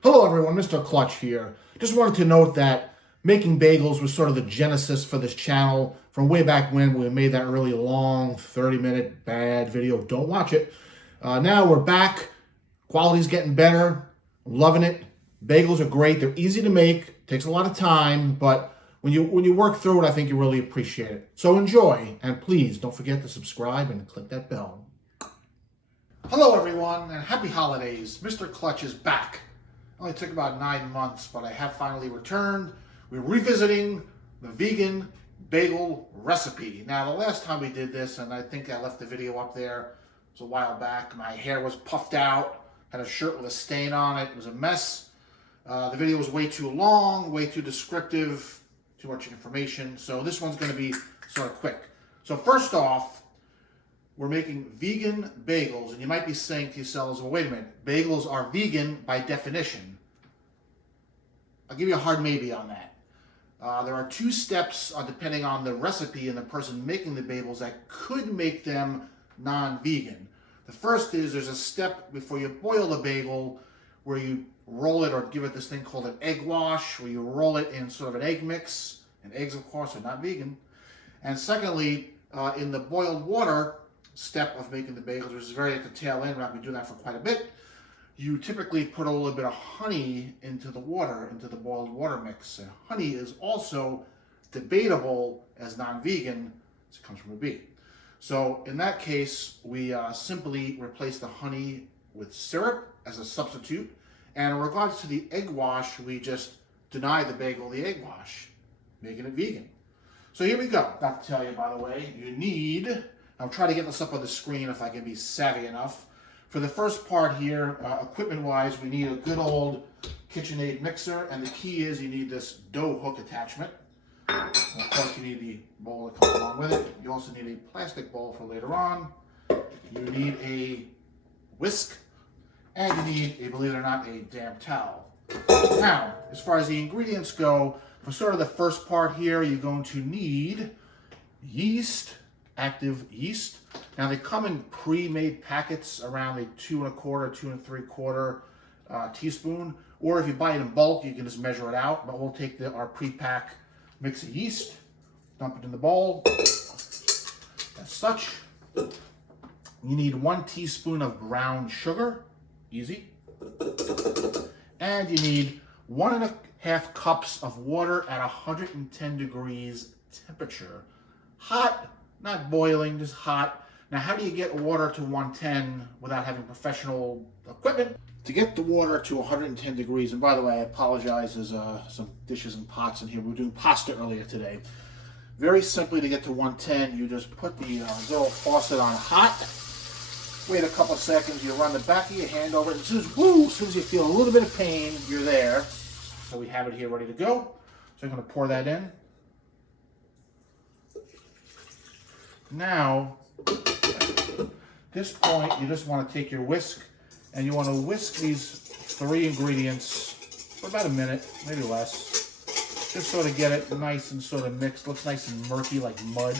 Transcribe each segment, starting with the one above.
Hello everyone, Mr. Clutch here. Just wanted to note that making bagels was sort of the genesis for this channel from way back when we made that really long 30-minute bad video. Don't watch it. Now we're back. Quality's getting better. I'm loving it. Bagels are great. They're easy to make. Takes a lot of time, but when you work through it, I think you really appreciate it. So enjoy, and please don't forget to subscribe and click that bell. Hello everyone, and happy holidays. Mr. Clutch is back. Only took about 9 months, but I have finally returned. We're revisiting the vegan bagel recipe. Now, the last time we did this, and I think I left the video up there, it was a while back. My hair was puffed out, had a shirt with a stain on it. It was a mess. The video was way too long, way too descriptive, too much information. So this one's going to be sort of quick. So first off, we're making vegan bagels, and you might be saying to yourselves, well, wait a minute, bagels are vegan by definition. I'll give you a hard maybe on that. There are 2 steps, depending on the recipe and the person making the bagels, that could make them non-vegan. The first is there's a step before you boil the bagel where you roll it, or give it this thing called an egg wash, where you roll it in sort of an egg mix, and eggs, of course, are not vegan. And secondly, in the boiled water step of making the bagels, which is very at the tail end, we're not going to be doing that for quite a bit, you typically put a little bit of honey into the water, into the boiled water mix. And honey is also debatable as non-vegan, as it comes from a bee. So in that case, we simply replace the honey with syrup as a substitute. And in regards to the egg wash, we just deny the bagel the egg wash, making it vegan. So here we go. Got to tell you, by the way, you need, I'll try to get this up on the screen if I can be savvy enough. For the first part here, equipment-wise, we need a good old KitchenAid mixer, and the key is you need this dough hook attachment. And of course, you need the bowl that comes along with it. You also need a plastic bowl for later on. You need a whisk, and you need, believe it or not, a damp towel. Now, as far as the ingredients go, for sort of the first part here, you're going to need yeast, active yeast. Now they come in pre-made packets around a 2 1/4, 2 3/4 teaspoon, or if you buy it in bulk, you can just measure it out. But we'll take our pre-pack mix of yeast, dump it in the bowl. As such, you need 1 teaspoon of brown sugar, easy, and you need 1 1/2 cups of water at 110 degrees temperature, hot. Not boiling, just hot. Now, how do you get water to 110 without having professional equipment? To get the water to 110 degrees, and by the way, I apologize, there's some dishes and pots in here. We were doing pasta earlier today. Very simply, to get to 110, you just put the little faucet on hot. Wait a couple seconds, you run the back of your hand over it, and as soon as you feel a little bit of pain, you're there. So we have it here ready to go. So I'm going to pour that in. Now, at this point, you just want to take your whisk, and you want to whisk these 3 ingredients for about a minute, maybe less. Just sort of get it nice and sort of mixed. Looks nice and murky like mud.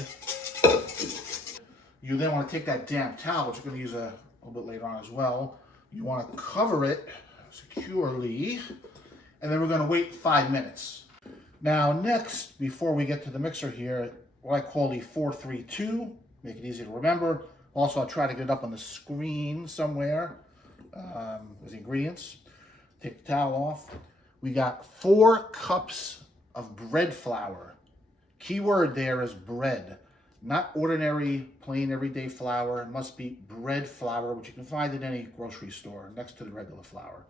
You then want to take that damp towel, which we're going to use a little bit later on as well. You want to cover it securely, and then we're going to wait 5 minutes. Now, next, before we get to the mixer here, what I call the 4-3-2, make it easy to remember. Also, I'll try to get it up on the screen somewhere with the ingredients. Take the towel off. We got 4 cups of bread flour. Key word there is bread, not ordinary, plain, everyday flour. It must be bread flour, which you can find in any grocery store next to the regular flour.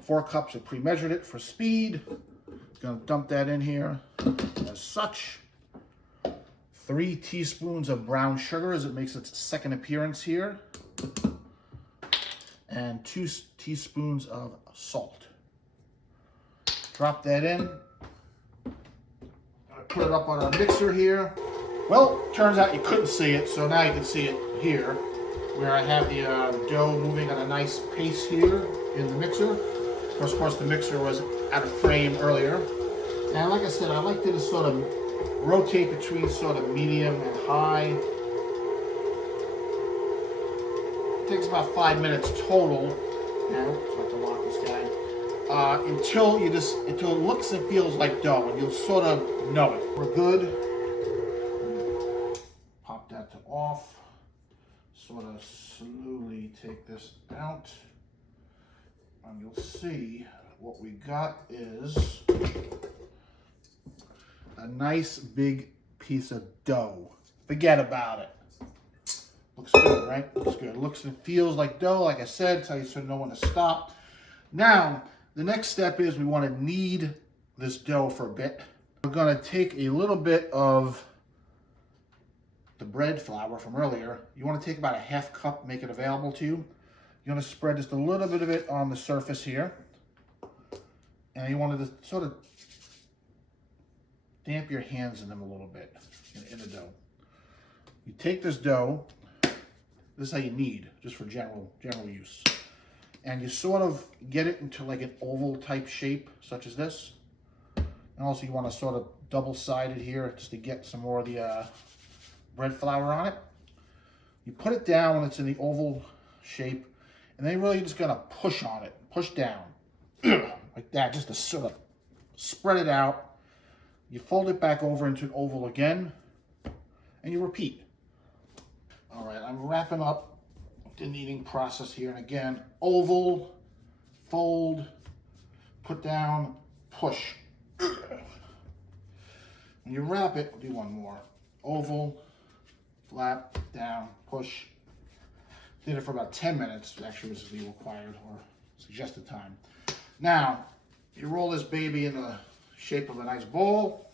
4 cups, I pre-measured it for speed. Gonna dump that in here as such. 3 teaspoons of brown sugar as it makes its second appearance here. And 2 teaspoons of salt. Drop that in. Put it up on our mixer here. Well, turns out you couldn't see it, so now you can see it here, where I have the dough moving at a nice pace here in the mixer. Of course, the mixer was out of frame earlier. And like I said, I like to just sort of rotate between sort of medium and high. It takes about 5 minutes total. Now, so I have to lock this guy. until it looks and feels like dough, and you'll sort of know it. We're good. Pop that to off. Sort of slowly take this out, and you'll see what we got is a nice big piece of dough. Forget about it. Looks good, right? Looks good. Looks and feels like dough. Like I said, it's how you sort of know when to stop. Now, the next step is we want to knead this dough for a bit. We're going to take a little bit of the bread flour from earlier. You want to take about a half cup, make it available to you. You're going to spread just a little bit of it on the surface here. And you want to sort of damp your hands in them a little bit in the dough. You take this dough, this is how you knead, just for general use. And you sort of get it into like an oval type shape, such as this. And also you want to sort of double-side it here just to get some more of the bread flour on it. You put it down when it's in the oval shape, and then you're really just gonna push on it, push down, like that, just to sort of spread it out. You fold it back over into an oval again, and you repeat. All right, I'm wrapping up the kneading process here, and again, oval, fold, put down, push. When you wrap it, we'll do one more. Oval, flat, down, push. Did it for about 10 minutes, actually, this is the required or suggested time. Now, you roll this baby in the shape of a nice bowl.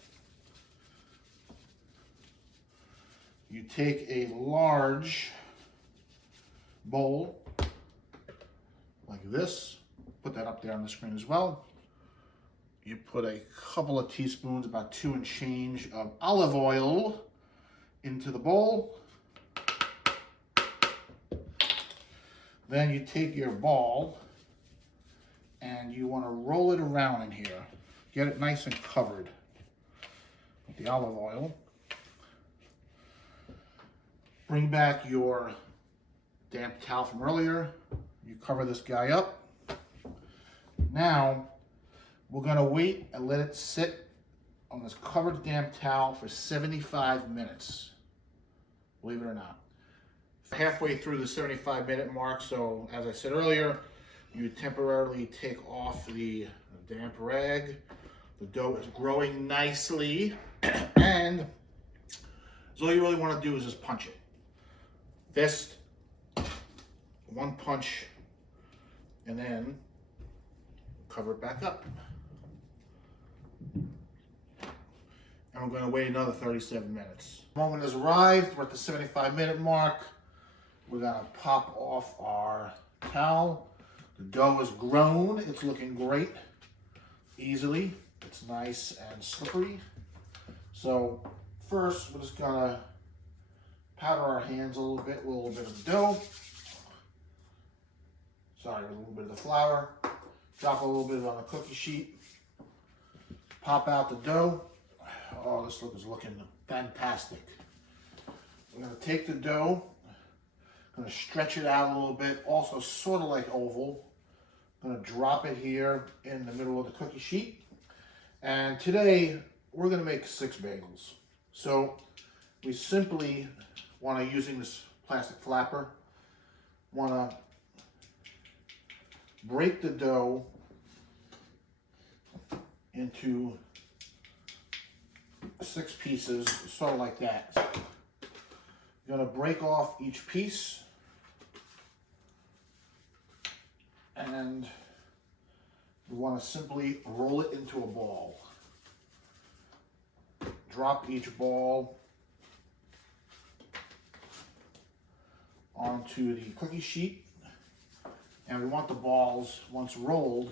You take a large bowl like this, put that up there on the screen as well. You put a couple of teaspoons, about 2 and change of olive oil into the bowl. Then you take your ball and you want to roll it around in here. Get it nice and covered with the olive oil. Bring back your damp towel from earlier. You cover this guy up. Now, we're going to wait and let it sit on this covered damp towel for 75 minutes. Believe it or not. Halfway through the 75-minute mark, so as I said earlier, you temporarily take off the damp rag. The dough is growing nicely, and so all you really want to do is just punch it. Fist, one punch, and then cover it back up. And we're going to wait another 37 minutes. The moment has arrived. We're at the 75-minute mark. We're going to pop off our towel. The dough is grown. It's looking great. Easily. It's nice and slippery. So first, we're just going to powder our hands a little bit of the dough. Sorry, a little bit of the flour. Drop a little bit on the cookie sheet. Pop out the dough. Oh, this look is looking fantastic. We're going to take the dough. Going to stretch it out a little bit, also sort of like oval. Going to drop it here in the middle of the cookie sheet. And today, we're going to make 6 bagels. So we simply want to, using this plastic flapper, want to break the dough into 6 pieces, sort of like that. You're going to break off each piece. And we want to simply roll it into a ball. Drop each ball onto the cookie sheet. And we want the balls, once rolled,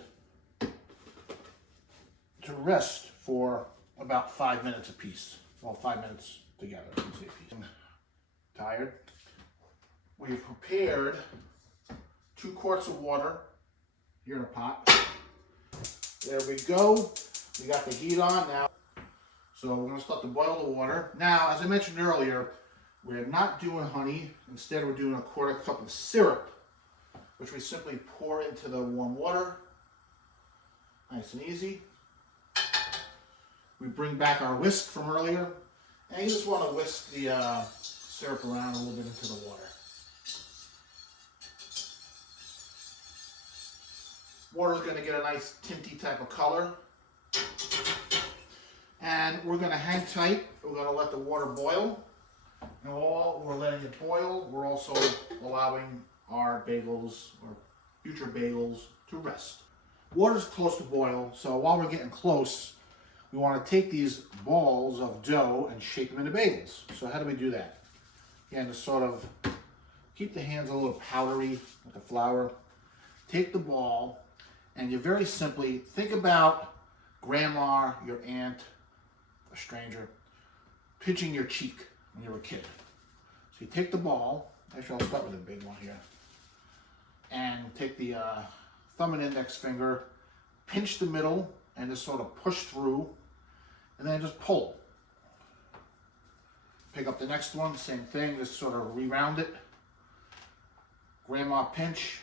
to rest for about 5 minutes apiece. Well, 5 minutes together, I can say a piece. Tired? We've prepared 2 quarts of water here in a pot. There we go. We got the heat on now. So we're going to start to boil the water. Now, as I mentioned earlier, we're not doing honey. Instead, we're doing a 1/4 cup of syrup, which we simply pour into the warm water. Nice and easy. We bring back our whisk from earlier, and you just want to whisk the syrup around a little bit into the water. Water's going to get a nice tinty type of color. And we're going to hang tight. We're going to let the water boil. And while we're letting it boil, we're also allowing our bagels, or future bagels, to rest. Water's close to boil, so while we're getting close, we want to take these balls of dough and shake them into bagels. So how do we do that? Again, to sort of keep the hands a little powdery with the flour. Take the ball, and you very simply think about grandma, your aunt, a stranger, pinching your cheek when you were a kid. So you take the ball, actually I'll start with a big one here, and take the thumb and index finger, pinch the middle, and just sort of push through, and then just pull. Pick up the next one, same thing, just sort of re-round it. Grandma pinch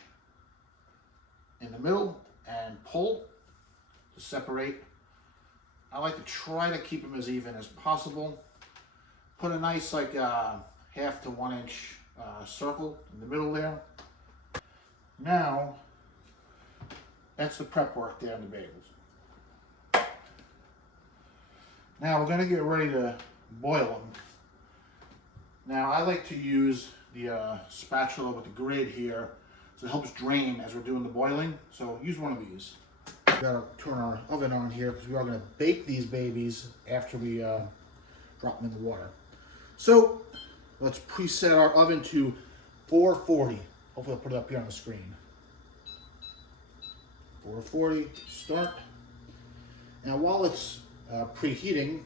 in the middle and pull to separate. I like to try to keep them as even as possible. Put a nice like half to 1 inch circle in the middle there. Now, that's the prep work there in the bagels. Now we're going to get ready to boil them. Now I like to use the spatula with the grid here, so it helps drain as we're doing the boiling. So use one of these. We gotta turn our oven on here because we are gonna bake these babies after we drop them in the water. So let's preset our oven to 440. Hopefully I'll put it up here on the screen. 440, start. Now while it's preheating,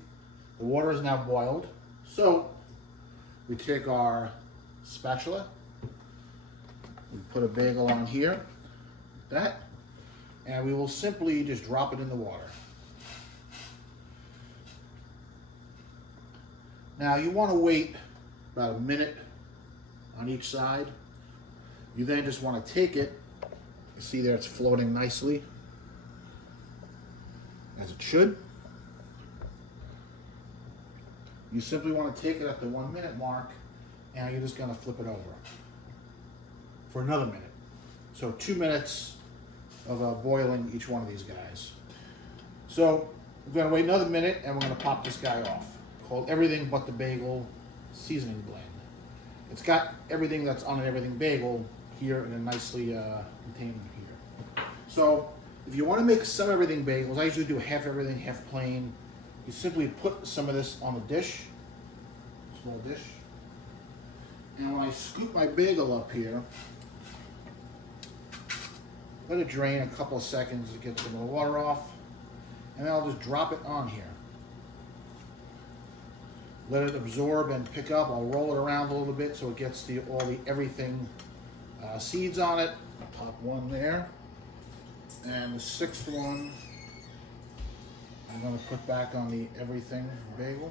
the water is now boiled. So we take our spatula, we put a bagel on here, like that, and we will simply just drop it in the water. Now you want to wait about a minute on each side. You then just want to take it, you see there it's floating nicely, as it should. You simply want to take it at the 1 minute mark, and you're just going to flip it over for another minute. So 2 minutes of boiling each one of these guys. So we're going to wait another minute, and we're going to pop this guy off. Called Everything But the Bagel Seasoning Blend. It's got everything that's on an Everything Bagel here in a nicely contained here. So if you want to make some Everything Bagels, I usually do half everything, half plain. You simply put some of this on a dish, small dish, and when I scoop my bagel up here, let it drain a couple of seconds to get some of the water off, and then I'll just drop it on here. Let it absorb and pick up. I'll roll it around a little bit so it gets all the everything seeds on it. Top one there, and the sixth one I'm going to put back on the Everything Bagel.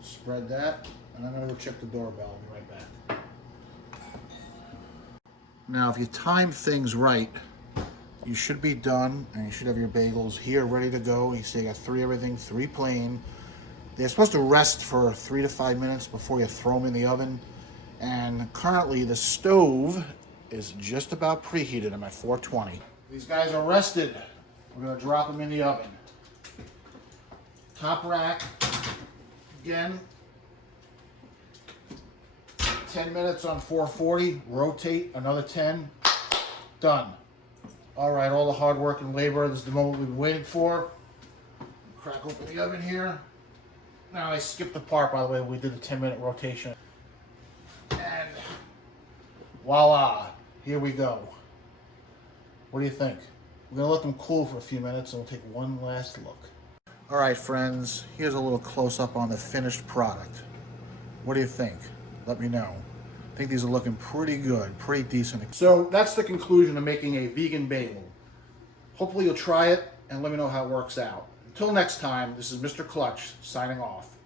Spread that, and I'm going to go check the doorbell. I'll be right back. Now, if you time things right, you should be done, and you should have your bagels here ready to go. You say you got 3 everything, 3 plain. They're supposed to rest for 3 to 5 minutes before you throw them in the oven. And currently, the stove is just about preheated. I'm at 420. These guys are rested. We're going to drop them in the oven. Top rack, again, 10 minutes on 440, rotate another 10, done. All right, all the hard work and labor, this is the moment we've been waiting for. Crack open the oven here. Now I skipped the part, by the way, we did the 10-minute rotation. And voila, here we go. What do you think? We're gonna let them cool for a few minutes and we'll take one last look. All right, friends, here's a little close-up on the finished product. What do you think? Let me know. I think these are looking pretty good, pretty decent. So that's the conclusion of making a vegan bagel. Hopefully you'll try it and let me know how it works out. Until next time, this is Mr. Clutch signing off.